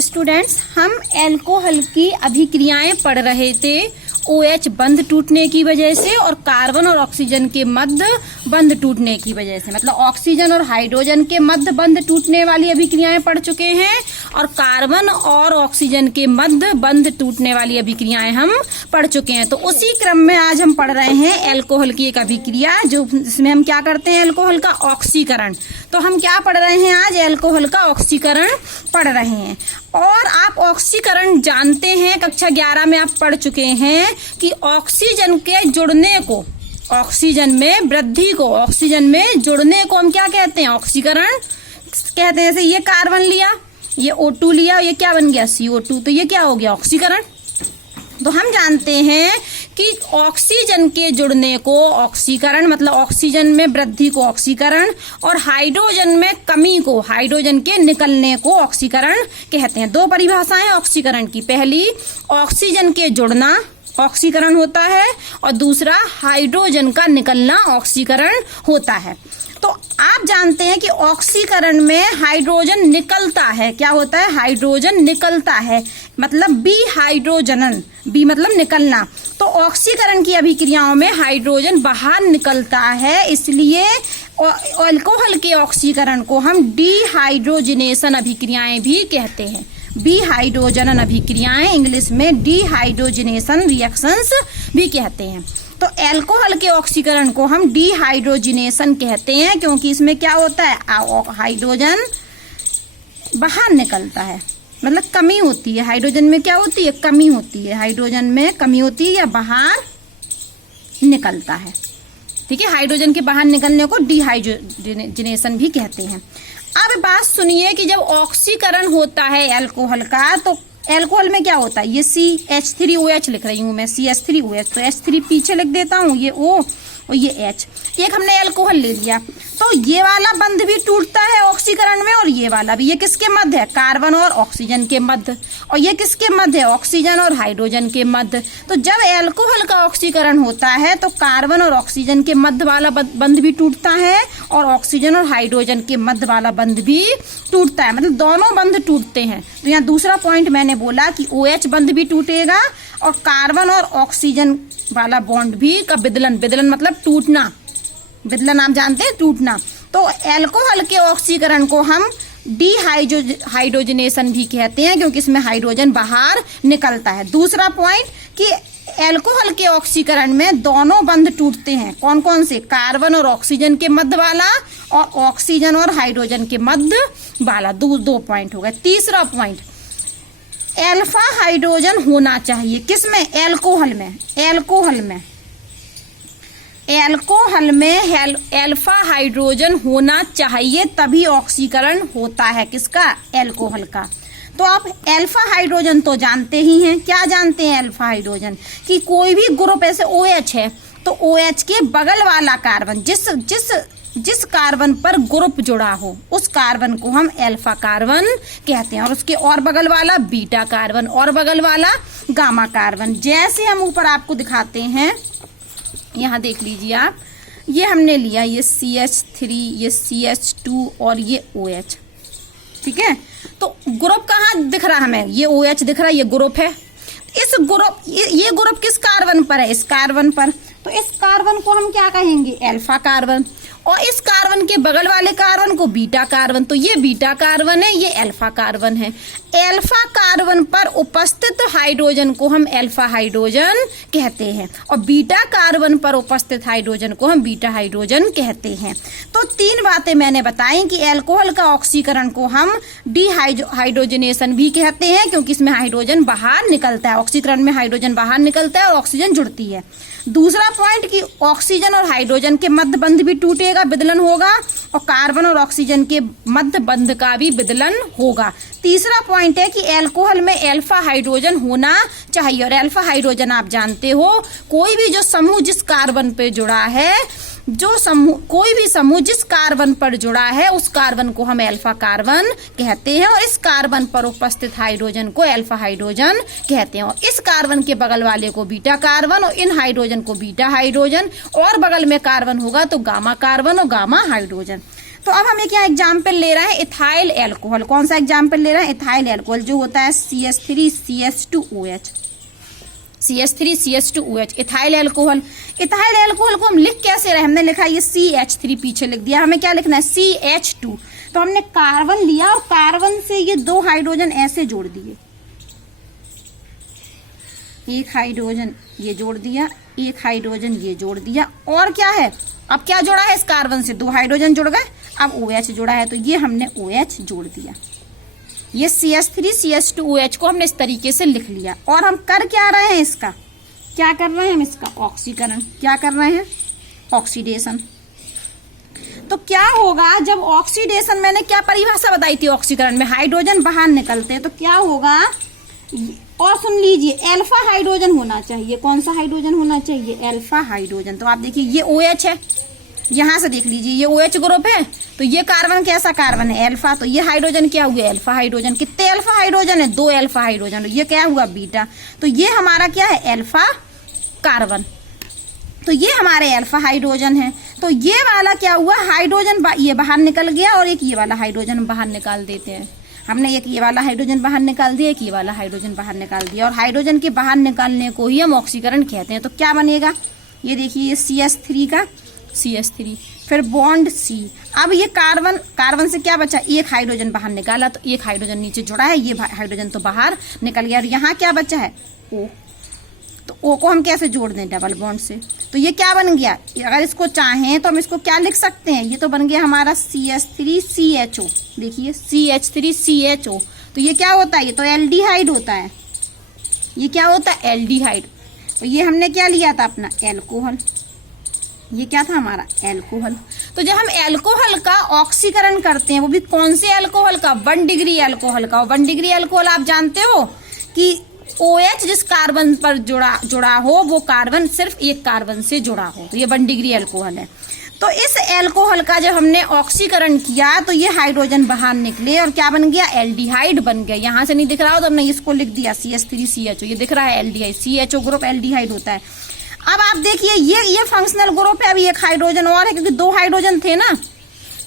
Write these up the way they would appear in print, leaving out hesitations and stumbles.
Students, हम alcohol की अभिक्रियाएं पढ़ रहे थे। OH बंध टूटने की वजह से और कार्बन और ऑक्सीजन के मध्य बंध टूटने की वजह से, मतलब ऑक्सीजन और हाइड्रोजन के मध्य बंध टूटने वाली अभिक्रियाएं पढ़ चुके हैं और कार्बन और ऑक्सीजन के मध्य बंध टूटने वाली अभिक्रियाएं हम पढ़ चुके हैं। तो उसी क्रम में आज हम पढ़ रहे हैं एल्कोहल की एक अभिक्रिया, जो जिसमें हम क्या करते हैं, एल्कोहल का ऑक्सीकरण। तो हम क्या पढ़ रहे हैं आज, एल्कोहल का ऑक्सीकरण पढ़ रहे हैं। और आप ऑक्सीकरण जानते हैं, कक्षा 11 में आप पढ़ चुके हैं कि ऑक्सीजन के जुड़ने को, ऑक्सीजन में वृद्धि को, ऑक्सीजन में जुड़ने को हम क्या कहते हैं, ऑक्सीकरण कहते हैं। जैसे ये कार्बन लिया, ये O2 लिया, ये क्या बन गया, CO2, तो ये क्या हो गया, ऑक्सीकरण। तो हम जानते हैं कि ऑक्सीजन के जुड़ने को ऑक्सीकरण, मतलब ऑक्सीजन में वृद्धि को ऑक्सीकरण, और हाइड्रोजन में कमी को, हाइड्रोजन के निकलने को ऑक्सीकरण कहते हैं। दो परिभाषाएं ऑक्सीकरण की, पहली ऑक्सीजन के जुड़ना ऑक्सीकरण होता है और दूसरा हाइड्रोजन का निकलना ऑक्सीकरण होता है। तो आप जानते हैं कि ऑक्सीकरण में हाइड्रोजन निकलता है, क्या होता है, हाइड्रोजन निकलता है, मतलब बी हाइड्रोजनन, बी मतलब निकलना। तो ऑक्सीकरण की अभिक्रियाओं में हाइड्रोजन बाहर निकलता है, इसलिए अल्कोहल के ऑक्सीकरण को हम डिहाइड्रोजिनेशन अभिक्रियाएं भी कहते हैं। डिहाइड्रोजनन अभिक्रियाएं, इंग्लिश में डिहाइड्रोजिनेशन रिएक्शंस भी कहते हैं। तो एल्कोहल के ऑक्सीकरण को हम डिहाइड्रोजिनेशन कहते हैं, क्योंकि इसमें क्या होता है, हाइड्रोजन बाहर निकलता है, मतलब कमी होती है। हाइड्रोजन में क्या होती है, कमी होती है, हाइड्रोजन में कमी होती है या बाहर निकलता है। ठीक है, हाइड्रोजन के बाहर निकलने को डिहाइड्रोजिनेशन भी कहते हैं। अब बात सुनिए कि जब ऑक्सीकरण होता है एल्कोहल का, तो एल्कोहल में क्या होता है, ये CH3OH लिख रही हूं मैं, CH3OH, तो H3 पीछे लिख देता हूं, ये O और ये H। एक हमने एल्कोहल ले लिया, तो ये वाला बंध भी टूटता है ऑक्सीकरण में और ये वाला भी। ये किसके मध्य है, कार्बन और ऑक्सीजन के मध्य, और ये किसके मध्य है, ऑक्सीजन और हाइड्रोजन के मध्य। तो जब एल्कोहल का ऑक्सीकरण होता है तो कार्बन और ऑक्सीजन के मध्य वाला बंध भी टूटता है और ऑक्सीजन और हाइड्रोजन के मध्य वाला बंध भी टूटता है, मतलब दोनों बंध टूटते हैं। तो यहाँ दूसरा पॉइंट मैंने बोला कि OH बंध भी टूटेगा और कार्बन और ऑक्सीजन वाला बॉन्ड भी का विदलन, विदलन मतलब टूटना, विदलन आप जानते हैं, टूटना। तो एल्कोहल के ऑक्सीकरण को हम डिहाइड्रोजिनेशन भी कहते हैं, क्योंकि इसमें हाइड्रोजन बाहर निकलता है। दूसरा पॉइंट कि एल्कोहल के ऑक्सीकरण में दोनों बंध टूटते हैं, कौन कौन से, कार्बन और ऑक्सीजन के मध्य वाला और ऑक्सीजन और हाइड्रोजन के मध्य वाला। दो पॉइंट हो गए। तीसरा पॉइंट, एल्फा हाइड्रोजन होना चाहिए, किसमें, एल्कोहल में। एल्कोहल में एल्फा हाइड्रोजन होना चाहिए, तभी ऑक्सीकरण होता है, किसका, एल्कोहल का। तो आप एल्फा हाइड्रोजन तो जानते ही हैं, क्या जानते हैं एल्फा हाइड्रोजन, कि कोई भी ग्रुप ऐसे OH है तो OH के बगल वाला कार्बन, जिस कार्बन पर ग्रुप जुड़ा हो उस कार्बन को हम एल्फा कार्बन कहते हैं, और उसके और बगल वाला बीटा कार्बन, और बगल वाला गामा कार्बन। जैसे हम ऊपर आपको दिखाते हैं, यहाँ देख लीजिए आप, ये हमने लिया, ये CH3, ये CH2 और ये OH, ठीक है। तो ग्रुप कहाँ दिख रहा हमें, ये OH दिख रहा है, ये ग्रुप है। इस ग्रुप, ये ग्रुप किस कार्बन पर है, इस कार्बन पर। तो इस कार्बन को हम क्या कहेंगे, एल्फा कार्बन, और इस कार्बन के बगल वाले कार्बन को बीटा कार्बन। तो ये बीटा कार्बन है, ये एल्फा कार्बन है। एल्फा कार्बन पर उपस्थित हाइड्रोजन को हम एल्फा हाइड्रोजन कहते हैं, और बीटा कार्बन पर उपस्थित हाइड्रोजन को हम बीटा हाइड्रोजन कहते हैं। तो तीन बातें मैंने बताई कि एल्कोहल का ऑक्सीकरण को हम डिहाइड्रोजिनेशन भी कहते हैं, क्योंकि इसमें हाइड्रोजन बाहर निकलता है, ऑक्सीकरण में हाइड्रोजन बाहर निकलता है और ऑक्सीजन जुड़ती है। दूसरा पॉइंट कि ऑक्सीजन और हाइड्रोजन के मध्य बंध भी टूटेगा, विदलन होगा, और कार्बन और ऑक्सीजन के मध्य बंध का भी विदलन होगा। तीसरा पॉइंट है कि एल्कोहल में एल्फा हाइड्रोजन होना चाहिए, और एल्फा हाइड्रोजन आप जानते हो, कोई भी जो समूह जिस कार्बन पे जुड़ा है, कोई भी समूह जिस कार्बन पर जुड़ा है उस कार्बन को हम एल्फा कार्बन कहते हैं, और इस कार्बन पर उपस्थित हाइड्रोजन को एल्फा हाइड्रोजन कहते हैं, और इस कार्बन के बगल वाले को बीटा कार्बन, और इन हाइड्रोजन को बीटा हाइड्रोजन, और बगल में कार्बन होगा तो गामा कार्बन और गामा हाइड्रोजन। तो अब हम एक यहाँ एग्जाम्पल ले रहे हैं इथाइल एल्कोहल। कौन सा एग्जाम्पल ले रहे हैं? इथाइल एल्कोहल, जो होता है CH3CH2OH, CH3CH2OH, ethyl alcohol. Ethyl alcohol को हम लिख कैसे रहे? हमने लिखा ये CH3 पीछे लिख दिया, हमें क्या लिखना है? CH2। तो हमने कार्बन लिया और कार्बन से ये 2 हाइड्रोजन ऐसे जोड़ दिए, एक हाइड्रोजन ये जोड़ दिया, एक हाइड्रोजन ये जोड़ दिया, और क्या है? अब क्या जोड़ा है? इस कार्बन से 2 हाइड्रोजन जुड़ गए, अब OH जोड़ा है, तो ये हमने OH जोड़ दिया। ये CH3CH2OH को हमने इस तरीके से लिख लिया। और हम कर क्या रहे हैं? इसका क्या कर रहे हैं? हम इसका ऑक्सीकरण क्या कर रहे हैं? ऑक्सीडेशन। तो क्या होगा जब ऑक्सीडेशन, मैंने क्या परिभाषा बताई थी ऑक्सीकरण में? हाइड्रोजन बाहर निकलते हैं, तो क्या होगा? और सुन लीजिए, अल्फा हाइड्रोजन होना चाहिए। कौन सा हाइड्रोजन होना चाहिए? Alpha hydrogen. तो आप देखिए ये OH है, यहां से देख लीजिए ये OH ग्रुप है, तो ये कार्बन कैसा कार्बन है? अल्फा। तो ये हाइड्रोजन क्या हुए? Alpha hydrogen. कितने अल्फा हाइड्रोजन है? 2 अल्फा हाइड्रोजन। ये क्या हुआ? बीटा। तो ये हमारा क्या है? Alpha carbon. तो ये हमारे अल्फा हाइड्रोजन है। तो ये वाला क्या हुआ? हाइड्रोजन ये बाहर निकल गया, और एक ये वाला हाइड्रोजन बाहर निकाल देते हैं। हमने एक ये वाला हाइड्रोजन बाहर निकाल दिया, एक ये वाला हाइड्रोजन बाहर निकाल दिया, और हाइड्रोजन के बाहर निकालने को ही हम ऑक्सीकरण कहते हैं। तो क्या बनेगा? ये देखिए CH3 का CH3, फिर बॉन्ड C। अब ये कार्बन से क्या बचा? एक हाइड्रोजन बाहर निकाला, तो एक हाइड्रोजन नीचे जुड़ा है, ये हाइड्रोजन तो बाहर निकल गया, और यहाँ क्या बचा है? O। तो O को हम कैसे जोड़ दें? डबल बॉन्ड से। तो ये क्या बन गया? अगर इसको चाहें तो हम इसको क्या लिख सकते हैं? ये तो बन गया हमारा CH3CHO। देखिए CH3CHO। तो ये क्या होता है? ये तो एल्डिहाइड होता है। ये क्या होता है? एल्डिहाइड। तो ये हमने क्या लिया था? अपना एल्कोहल। ये क्या था हमारा? एल्कोहल। तो जब हम एल्कोहल का ऑक्सीकरण करते हैं, वो भी कौन से एल्कोहल का? 1 डिग्री एल्कोहल का। 1 डिग्री एल्कोहल आप जानते हो कि OH जिस कार्बन पर जुड़ा हो, वो कार्बन सिर्फ एक कार्बन से जुड़ा हो, तो ये 1 डिग्री एल्कोहल है। तो इस एल्कोहल का जब हमने ऑक्सीकरण किया, तो ये हाइड्रोजन बाहर निकले, और क्या बन गया? एल्डिहाइड बन गया। यहां से नहीं दिख रहा हो तो हमने इसको लिख दिया CH3CHO। ये दिख रहा है एल्डिहाइड, CHO ग्रुप एल्डिहाइड होता है। अब आप देखिए ये फंक्शनल ग्रुप है। अभी एक हाइड्रोजन और है, क्योंकि 2 हाइड्रोजन थे ना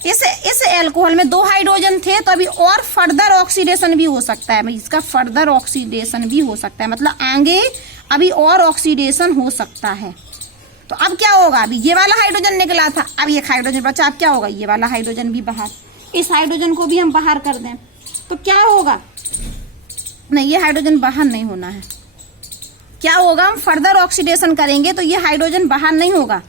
इस एल्कोहल में, 2 हाइड्रोजन थे, तो अभी और फर्दर ऑक्सीडेशन भी हो सकता है। इसका फर्दर ऑक्सीडेशन भी हो सकता है, मतलब आगे अभी और ऑक्सीडेशन हो सकता है। तो अब क्या होगा? अभी ये वाला हाइड्रोजन निकला था, अब ये हाइड्रोजन बचा, अब क्या होगा? ये वाला हाइड्रोजन भी बाहर, इस हाइड्रोजन को भी हम बाहर कर दें तो क्या होगा? नहीं, ये हाइड्रोजन बाहर नहीं होना है। क्या होगा? हम फर्दर ऑक्सीडेशन करेंगे तो ये हाइड्रोजन बाहर नहीं होगा,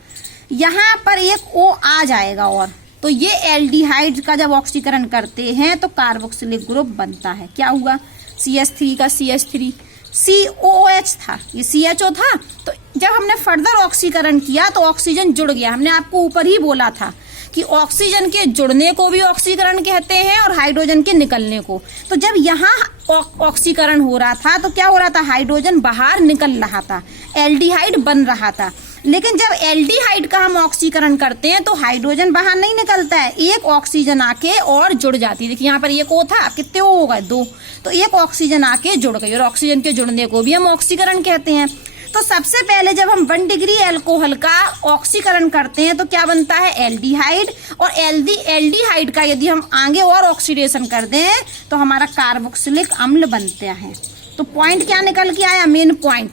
यहाँ पर एक O आ जाएगा, और तो ये एल्डिहाइड का जब ऑक्सीकरण करते हैं तो कार्बोक्सिलिक ग्रुप बनता है। क्या हुआ? CH3 का CH3, COOH था, ये CHO था। तो जब हमने फर्दर ऑक्सीकरण किया तो ऑक्सीजन जुड़ गया। हमने आपको ऊपर ही बोला था कि ऑक्सीजन के जुड़ने को भी ऑक्सीकरण कहते हैं, और हाइड्रोजन के निकलने को। तो जब यहाँ ऑक्सीकरण हो रहा था तो क्या हो रहा था? हाइड्रोजन बाहर निकल रहा था, एल्डिहाइड बन रहा था। लेकिन जब एल्डिहाइड का हम ऑक्सीकरण करते हैं तो हाइड्रोजन बाहर नहीं निकलता है, एक ऑक्सीजन आके और जुड़ जाती है। देखिए यहाँ पर एक O था, कितने O हो गए? 2। तो एक ऑक्सीजन आके जुड़ गई, और ऑक्सीजन के जुड़ने को भी हम ऑक्सीकरण कहते हैं। तो सबसे पहले जब हम 1 डिग्री एल्कोहल का ऑक्सीकरण करते हैं तो क्या बनता है? एल्डिहाइड। और एल्डिहाइड का यदि हम आगे और ऑक्सीडेशन कर दें तो हमारा कार्बोक्सिलिक अम्ल बनता है। तो पॉइंट क्या निकल के आया? मेन पॉइंट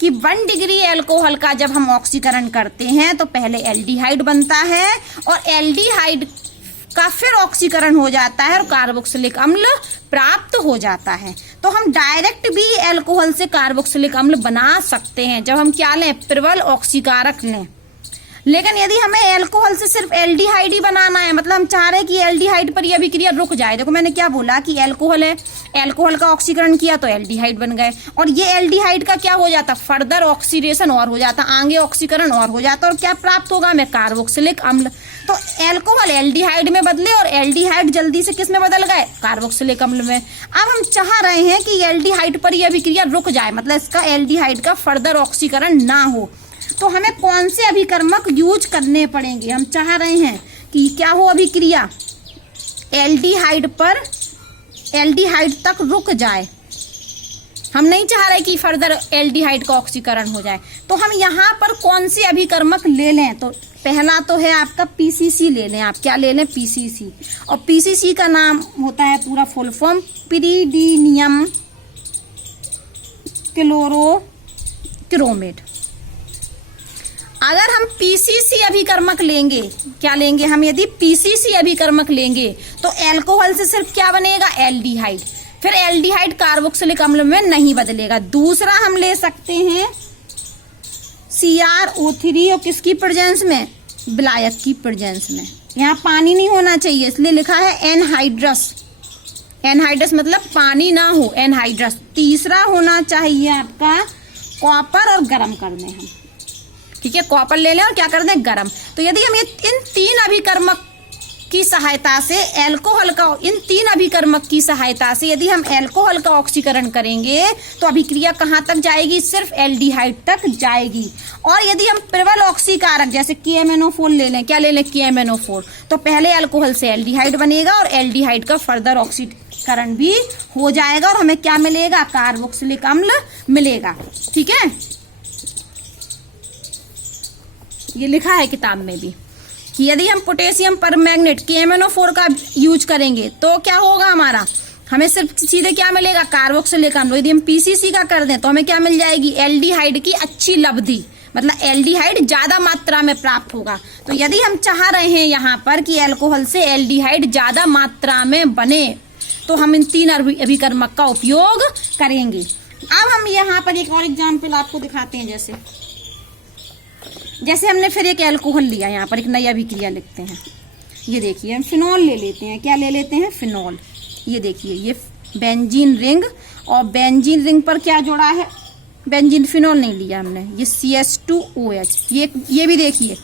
कि 1 डिग्री एल्कोहल का जब हम ऑक्सीकरण करते हैं तो पहले एल्डिहाइड बनता है, और एल्डिहाइड का फिर ऑक्सीकरण हो जाता है और कार्बोक्सिलिक अम्ल प्राप्त हो जाता है। तो हम डायरेक्ट भी एल्कोहल से कार्बोक्सिलिक अम्ल बना सकते हैं जब हम क्या लें? प्रबल ऑक्सीकारक लें। लेकिन यदि हमें एल्कोहल से सिर्फ एल्डिहाइड ही बनाना है, मतलब हम चाह रहे हैं कि एल्डिहाइड पर यह अभिक्रिया रुक जाए। देखो मैंने क्या बोला कि एल्कोहल है, एल्कोहल का ऑक्सीकरण किया तो एल्डिहाइड बन गए, और ये एल्डिहाइड का क्या हो जाता? फर्दर ऑक्सीडेशन और हो जाता, आगे ऑक्सीकरण और हो जाता, और क्या प्राप्त होगा हमें? कार्बोक्सिलिक अम्ल। तो एल्कोहल एल्डिहाइड में बदले और एल्डिहाइड जल्दी से किस में बदल गए? कार्बोक्सिलिक अम्ल में। अब हम चाह रहे हैं कि एल्डिहाइड पर यह अभिक्रिया रुक जाए, मतलब इसका एल्डिहाइड का फर्दर ऑक्सीकरण ना हो, तो हमें कौन से अभिकर्मक यूज करने पड़ेंगे? हम चाह रहे हैं कि क्या हो? अभिक्रिया एल्डिहाइड पर एल्डिहाइड तक रुक जाए, हम नहीं चाह रहे कि फर्दर एल्डिहाइड का ऑक्सीकरण हो जाए। तो हम यहाँ पर कौन से अभिकर्मक ले लें? तो पहला तो है आपका पीसीसी ले लें आप, क्या ले लें, पीसीसी। और पीसीसी का नाम होता है पूरा फुल फॉर्म पिरीडीनियम क्लोरोक्रोमेट। अगर हम पीसीसी अभिकर्मक लेंगे, क्या लेंगे हम, यदि पीसीसी अभिकर्मक लेंगे तो अल्कोहल से सिर्फ क्या बनेगा, एल्डिहाइड। फिर एल्डिहाइड कार्बोक्सिलिक अम्ल में नहीं बदलेगा। दूसरा हम ले सकते हैं CrO3 और किसकी प्रेजेंस में, विलायक की प्रेजेंस में। यहाँ पानी नहीं होना चाहिए इसलिए लिखा है एनहाइड्रस। एनहाइड्रस मतलब पानी ना हो, एनहाइड्रस। तीसरा होना चाहिए आपका कॉपर और गरम कर दें हम, ठीक है, कॉपर ले लें और क्या कर दें, गरम। तो यदि हम इन तीन अभिकर्मक की सहायता से अल्कोहल का, इन तीन अभिकर्मक की सहायता से यदि हम अल्कोहल का ऑक्सीकरण करेंगे तो अभिक्रिया कहाँ तक जाएगी, सिर्फ एल्डिहाइड तक जाएगी। और यदि हम प्रबल ऑक्सीकारक जैसे KMnO4 ले लें, क्या ले लें, KMnO4, तो पहले अल्कोहल से एल्डिहाइड बनेगा और एल्डिहाइड का फर्दर ऑक्सीकरण भी हो जाएगा और हमें क्या मिलेगा, कार्बोक्सिलिक अम्ल मिलेगा। ठीक है, ये लिखा है किताब में भी कि यदि हम पोटेशियम परमैंगनेट KMnO4 का यूज करेंगे तो क्या होगा हमारा, हमें सिर्फ सीधे क्या मिलेगा, कार्बोक्सिलिक अम्ल। यदि हम पीसीसी का कर दें तो हमें क्या मिल जाएगी, एल्डिहाइड की अच्छी लब्धि, मतलब एल्डिहाइड ज्यादा मात्रा में प्राप्त होगा। तो यदि हम चाह रहे हैं यहाँ पर कि अल्कोहल से एल्डिहाइड ज्यादा मात्रा में बने तो हम इन तीन अभिकर्मक का उपयोग करेंगे। अब हम यहाँ पर एक और एग्जाम्पल आपको दिखाते हैं। जैसे हमने फिर एक अल्कोहल लिया, यहाँ पर एक नई अभिक्रिया लिखते हैं। ये देखिए हम फिनॉल ले लेते हैं, क्या ले लेते हैं, फिनॉल। ये देखिए ये बेंजीन रिंग, और बेंजीन रिंग पर क्या जुड़ा है, बेंजीन फिनॉल नहीं लिया हमने, ये CH2OH। ये भी देखिए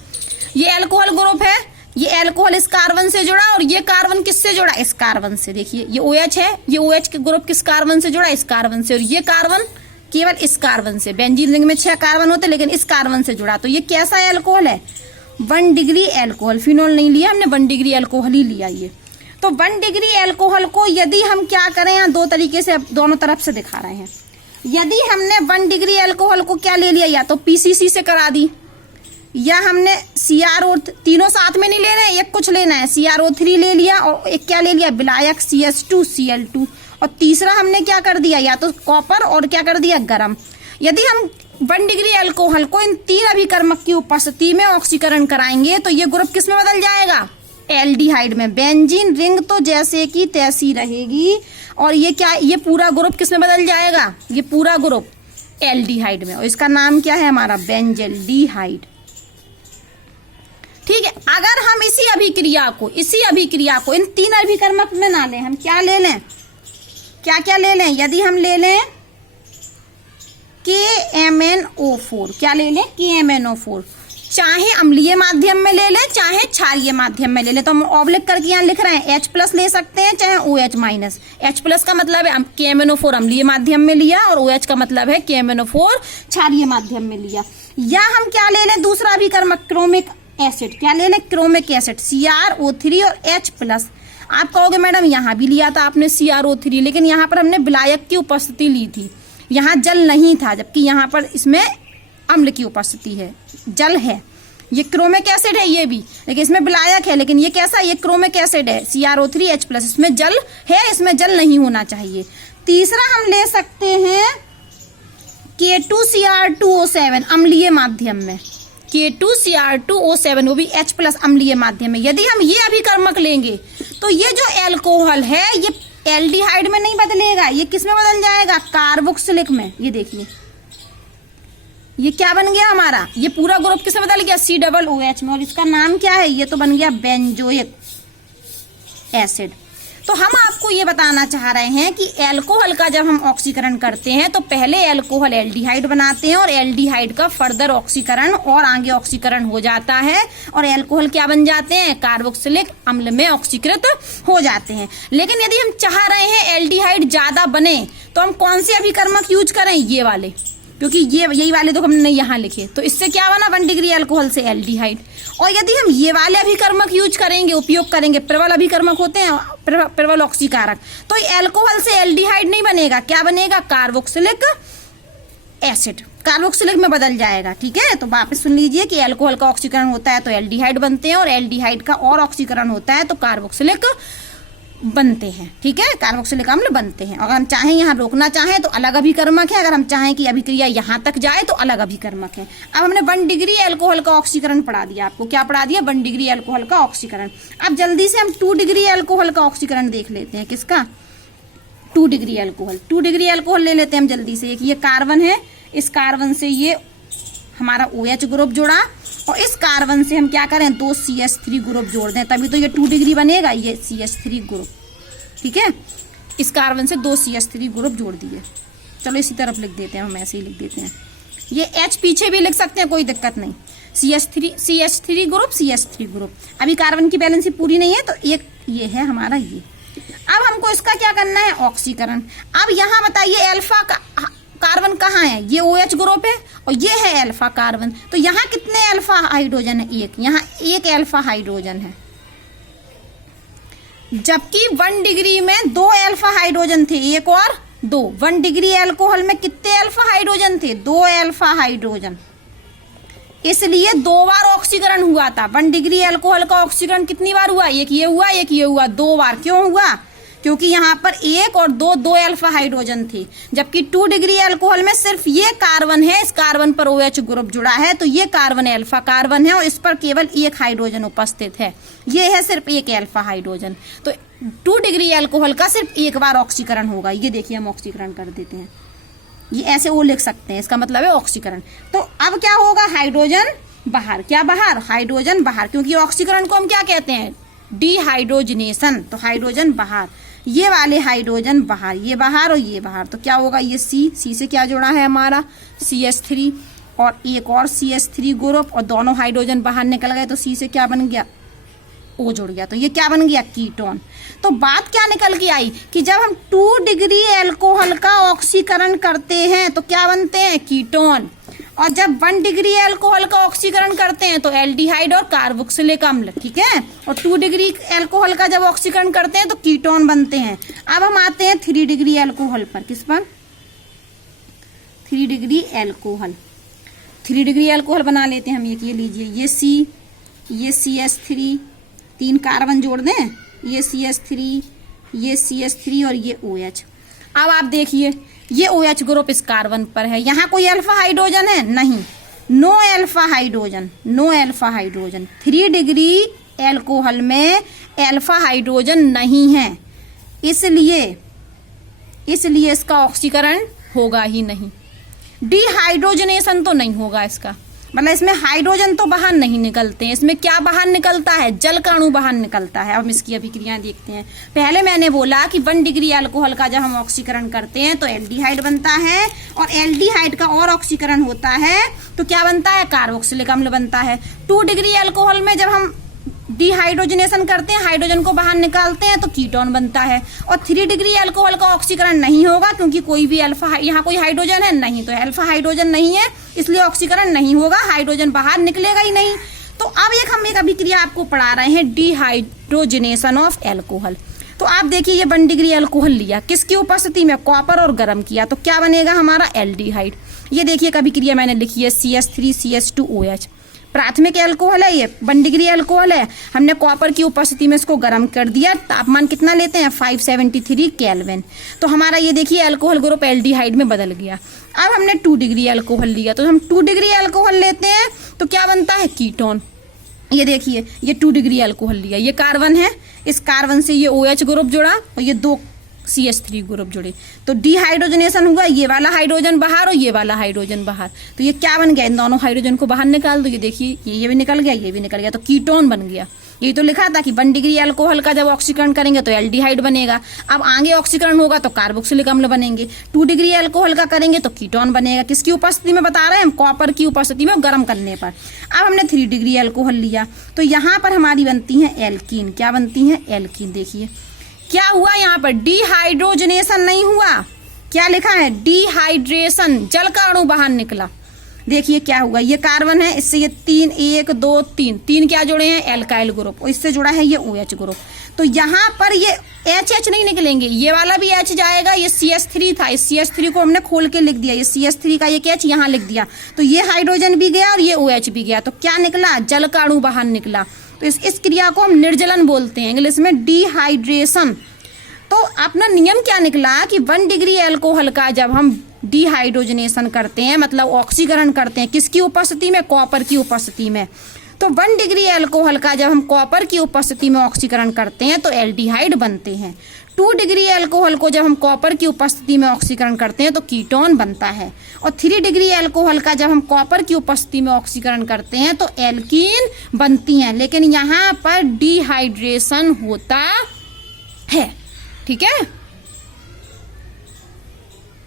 ये अल्कोहल ग्रुप है, ये अल्कोहल इस कार्बन से जुड़ा और ये कार्बन किससे जुड़ा, इस कार्बन से। देखिए ये OH है, ये OH के ग्रुप किस कार्बन से जुड़ा, इस कार्बन से, और ये कार्बन केवल इस कार्बन से। बेंजीन रिंग में 6 कार्बन होते लेकिन इस कार्बन से जुड़ा। तो ये कैसा अल्कोहल है, 1 डिग्री अल्कोहल। फिनॉल नहीं लिया हमने, 1 डिग्री अल्कोहल ही लिया ये। तो 1 डिग्री अल्कोहल को यदि हम क्या करें, यहाँ दो तरीके से दोनों तरफ से दिखा रहे हैं। यदि हमने 1 डिग्री अल्कोहल को क्या ले लिया, या तो पीसीसी से करा दी, या हमने CrO, तीनों साथ में नहीं ले रहे, एक कुछ लेना है, CrO3 ले लिया और एक क्या ले लिया, विलायक CH2Cl2, और तीसरा हमने क्या कर दिया, या तो कॉपर और क्या कर दिया, गरम। यदि हम 1 डिग्री अल्कोहल को इन तीन अभिकर्मक की उपस्थिति में ऑक्सीकरण कराएंगे तो ये ग्रुप किस में बदल जाएगा, एल्डिहाइड में। बेंजीन रिंग तो जैसे की तैसी रहेगी और ये क्या, ये पूरा ग्रुप किस में बदल जाएगा, ये पूरा ग्रुप एल्डिहाइड में, और इसका नाम क्या है हमारा, बेंजल्डिहाइड। ठीक है, अगर हम इसी अभिक्रिया को इन तीन अभिकर्मक में ना लें, हम क्या ले लें, क्या ले लें, यदि हम ले लें KMnO4, क्या ले लें, KMnO4, चाहे अम्लीय माध्यम में ले लें चाहे क्षारीय माध्यम में ले लें। तो हम ऑब्लिक करके यहाँ लिख रहे हैं H+ ले सकते हैं चाहे OH-। H+ का मतलब है KMnO4 अम्लीय माध्यम में लिया और OH का मतलब है KMnO4 क्षारीय माध्यम में लिया। या हम क्या ले लें, दूसरा अभिकर्मक क्रोमिक एसिड, क्या ले लें, क्रोमिक एसिड, CrO3 और H+। आप कहोगे मैडम यहाँ भी लिया था आपने CrO3, लेकिन यहाँ पर हमने विलायक की उपस्थिति ली थी, यहाँ जल नहीं था, जबकि यहाँ पर इसमें अम्ल की उपस्थिति है, जल है। ये क्रोमिक एसिड है ये भी, लेकिन इसमें विलायक है, लेकिन ये कैसा, ये क्रोमिक एसिड है CrO3 H+, इसमें जल है, इसमें जल नहीं होना चाहिए। तीसरा हम ले सकते हैं K2Cr2O7 अम्लीय माध्यम में, K2Cr2O7 वो भी H+ अम्लीय माध्यम में। यदि हम ये अभिकर्मक लेंगे तो ये जो अल्कोहल है ये एल्डिहाइड में नहीं बदलेगा, ये किस में बदल जाएगा, कार्बोक्सिलिक में। ये देखिए ये क्या बन गया हमारा, ये पूरा ग्रुप किस में बदल गया, COOH में, और इसका नाम क्या है, ये तो बन गया बेंजोइक एसिड। तो हम आपको ये बताना चाह रहे हैं कि अल्कोहल का जब हम ऑक्सीकरण करते हैं तो पहले अल्कोहल एल्डिहाइड बनाते हैं और एल्डिहाइड का फर्दर ऑक्सीकरण और आगे ऑक्सीकरण हो जाता है और अल्कोहल क्या बन जाते हैं, कार्बोक्सिलिक अम्ल में ऑक्सीकृत हो जाते हैं। लेकिन यदि हम चाह रहे हैं एल्डिहाइड ज्यादा बने तो हम कौन से अभिकर्मक यूज करें, ये वाले, क्योंकि यही वाले तो हमने यहाँ लिखे, तो इससे क्या बना, 1 डिग्री अल्कोहल से एल्डिहाइड। और यदि हम ये वाले अभिकर्मक यूज करेंगे, उपयोग करेंगे, प्रबल अभिकर्मक होते हैं, प्रबल ऑक्सीकारक, तो अल्कोहल से एल्डिहाइड नहीं बनेगा, क्या बनेगा, कार्बोक्सिलिक एसिड कार्बोक्सिलिक में बदल जाएगा। ठीक है, तो वापस सुन लीजिए कि अल्कोहल का ऑक्सीकरण होता है तो एल्डिहाइड बनते हैं, और एल्डिहाइड का और ऑक्सीकरण होता है तो कार्बोक्सिलिक बनते हैं। ठीक है, कार्बोक्सिलिक अम्ल बनते हैं। अगर हम चाहें यहाँ रोकना चाहें तो अलग अभिकर्मक है, अगर हम चाहें कि अभिक्रिया यहाँ तक जाए तो अलग अभिकर्मक है। अब हमने 1 डिग्री अल्कोहल का ऑक्सीकरण पढ़ा दिया आपको। क्या पढ़ा दिया? 1 डिग्री अल्कोहल का ऑक्सीकरण। अब जल्दी से हम 2 डिग्री अल्कोहल का ऑक्सीकरण देख लेते हैं। किसका? 2 डिग्री अल्कोहल। 2 डिग्री अल्कोहल ले लेते हैं हम जल्दी से। एक ये कार्बन है, इस कार्बन से ये हमारा OH ग्रुप जुड़ा, और इस कार्बन से हम क्या करें? 2 CH3 ग्रुप जोड़ दें, तभी तो ये 2 डिग्री बनेगा। ये CH3 ग्रुप, ठीक है, इस कार्बन से 2 CH3 ग्रुप जोड़ दिए। चलो इसी तरफ लिख देते हैं, हम ऐसे ही लिख देते हैं। ये H पीछे भी लिख सकते हैं, कोई दिक्कत नहीं। CH3 group, CH3 group. अभी कार्बन की बैलेंसी पूरी नहीं है तो एक ये है हमारा ये। अब हमको इसका क्या करना है? ऑक्सीकरण। अब यहाँ बताइए अल्फा कार्बन कहाँ है? ये OH ग्रुप है और ये है अल्फा कार्बन। तो यहाँ कितने अल्फा हाइड्रोजन है? एक। यहाँ एक अल्फा हाइड्रोजन है, जबकि 1 डिग्री में 2 अल्फा हाइड्रोजन थे, एक और 2। 1 डिग्री अल्कोहल में कितने अल्फा हाइड्रोजन थे? 2 अल्फा हाइड्रोजन। इसलिए 2 बार ऑक्सीकरण हुआ था। 1 डिग्री अल्कोहल का ऑक्सीकरण कितनी बार हुआ? एक ये हुआ, एक ये हुआ, 2 बार। क्यों हुआ? क्योंकि यहाँ पर 1 और 2 अल्फा हाइड्रोजन थे, जबकि 2 डिग्री अल्कोहल में सिर्फ ये कार्बन है, इस कार्बन पर OH ग्रुप जुड़ा है, तो ये कार्बन अल्फा कार्बन है और इस पर केवल एक हाइड्रोजन उपस्थित है। ये है सिर्फ एक अल्फा हाइड्रोजन। तो 2 डिग्री अल्कोहल का सिर्फ एक बार ऑक्सीकरण होगा। ये देखिए हम ऑक्सीकरण कर देते हैं, ये ऐसे वो लिख सकते हैं, इसका मतलब है ऑक्सीकरण। तो अब क्या होगा? हाइड्रोजन बाहर। क्या बाहर? हाइड्रोजन बाहर, क्योंकि ऑक्सीकरण को हम क्या कहते हैं? डिहाइड्रोजनेशन। तो हाइड्रोजन बाहर, ये वाले हाइड्रोजन बाहर, ये बाहर और ये बाहर। तो क्या होगा? ये C से क्या जुड़ा है हमारा? CH3 और एक और CH3 ग्रुप, और दोनों हाइड्रोजन बाहर निकल गए तो C से क्या बन गया? O जुड़ गया। तो ये क्या बन गया? कीटोन। तो बात क्या निकल के आई कि जब हम 2 डिग्री अल्कोहल का ऑक्सीकरण करते हैं तो क्या बनते हैं? कीटोन। और जब 1 डिग्री अल्कोहल का ऑक्सीकरण करते हैं तो एल्डिहाइड और कार्बोक्सिलिक अम्ल। ठीक है, और 2 डिग्री अल्कोहल का जब ऑक्सीकरण करते हैं तो कीटोन बनते हैं। अब हम आते हैं 3 डिग्री अल्कोहल पर। किस पर? 3 डिग्री अल्कोहल। 3 डिग्री अल्कोहल बना लेते हैं हम। एक ये लीजिए, ये C, ये CH3, 3 कार्बन जोड़ दें, ये CH3, ये CH3 और ये OH। अब आप देखिए, ये OH ग्रुप इस कार्बन पर है, यहाँ कोई अल्फा हाइड्रोजन है? नहीं, no alpha hydrogen, no alpha hydrogen. 3 degree alcohol में अल्फा हाइड्रोजन नहीं है, इसलिए इसका ऑक्सीकरण होगा ही नहीं। डिहाइड्रोजनेशन तो नहीं होगा इसका, मतलब इसमें हाइड्रोजन तो बाहर नहीं निकलते हैं। इसमें क्या बाहर निकलता है? जल का अणु बाहर निकलता है। अब इसकी अभिक्रियाएं देखते हैं। पहले मैंने बोला कि 1 डिग्री अल्कोहल का जब हम ऑक्सीकरण करते हैं तो एल्डिहाइड बनता है, और एल्डिहाइड का और ऑक्सीकरण होता है तो क्या बनता है? कार्बोक्सिलिक अम्ल बनता है। 2 डिग्री अल्कोहल में जब हम डिहाइड्रोजनेशन करते हैं, हाइड्रोजन को बाहर निकालते हैं तो कीटोन बनता है। और 3 डिग्री अल्कोहल का ऑक्सीकरण नहीं होगा, क्योंकि कोई भी अल्फा, यहाँ कोई हाइड्रोजन है नहीं, तो अल्फा हाइड्रोजन नहीं है, इसलिए ऑक्सीकरण नहीं होगा, हाइड्रोजन बाहर निकलेगा ही नहीं। तो अब हम एक अभिक्रिया आपको पढ़ा रहे हैं, डिहाइड्रोजनेशन ऑफ अल्कोहल। तो आप देखिए, ये 1 डिग्री अल्कोहल लिया, किसकी उपस्थिति में? कॉपर, और गर्म किया, तो क्या बनेगा हमारा? एल्डिहाइड। ये देखिए एक अभिक्रिया मैंने लिखी है, CH3 CH2 OH। प्राथमिक अल्कोहल है, ये 1 डिग्री अल्कोहल है। हमने कॉपर की उपस्थिति में इसको गर्म कर दिया। तापमान कितना लेते हैं? 573 केल्विन। तो हमारा ये देखिए अल्कोहल ग्रुप एल्डिहाइड में बदल गया। अब हमने 2 डिग्री अल्कोहल लिया, तो हम 2 डिग्री अल्कोहल लेते हैं तो क्या बनता है? कीटोन। ये देखिए, ये 2 डिग्री अल्कोहल लिया, ये कार्बन है, इस कार्बन से ये OH ग्रुप जुड़ा और ये 2 CH3 ग्रुप जुड़े, तो डिहाइड्रोजनेशन हुआ। ये वाला हाइड्रोजन बाहर और ये वाला हाइड्रोजन बाहर, तो ये क्या बन गया? इन दोनों हाइड्रोजन को बाहर निकाल दो। ये देखिए, ये भी निकल गया, ये भी निकल गया, तो कीटोन बन गया। यही तो लिखा था कि 1 डिग्री अल्कोहल का जब ऑक्सीकरण करेंगे तो एल्डिहाइड बनेगा। अब आगे ऑक्सीकरण होगा तो कार्बोक्सिलिक अम्ल बनेंगे। 2 डिग्री अल्कोहल का करेंगे तो कीटोन बनेगा। किसकी उपस्थिति में बता रहे हैं हम? कॉपर की उपस्थिति में, गर्म करने पर। अब हमने 3 डिग्री अल्कोहल लिया, तो यहाँ पर हमारी बनती है एल्कीन। क्या बनती है? एल्कीन। देखिए क्या हुआ यहाँ पर? डिहाइड्रोजनेशन नहीं हुआ, क्या लिखा है? डिहाइड्रेशन, जल का अणु बाहर निकला। देखिए क्या हुआ, ये कार्बन है, इससे ये 3 1 2 3 क्या जुड़े हैं, एल्काइल ग्रुप, और इससे जुड़ा है ये OH ग्रुप। तो यहाँ पर ये H नहीं निकलेंगे, ये वाला भी H जाएगा, ये CH3 था, इस CH3 को हमने खोल के लिख दिया, ये CH3 का एक H यहाँ लिख दिया, तो ये हाइड्रोजन भी गया और ये OH भी गया, तो क्या निकला, जल का अणु बाहर निकला। तो इस क्रिया को हम निर्जलन बोलते हैं, इंग्लिश में डिहाइड्रेशन। तो अपना नियम क्या निकला कि 1 डिग्री एल्कोहल का जब हम डिहाइड्रोजनेशन करते हैं, मतलब ऑक्सीकरण करते हैं, किसकी उपस्थिति में, कॉपर की उपस्थिति में। तो 1 डिग्री एल्कोहल का जब हम कॉपर की उपस्थिति में ऑक्सीकरण करते हैं तो एल्डिहाइड बनते हैं। 2 डिग्री एल्कोहल को जब हम कॉपर की उपस्थिति में ऑक्सीकरण करते हैं तो कीटोन बनता है। और 3 डिग्री एल्कोहल का जब हम कॉपर की उपस्थिति में ऑक्सीकरण करते हैं तो एल्कीन बनती हैं। लेकिन यहाँ पर डिहाइड्रेशन होता है, ठीक है।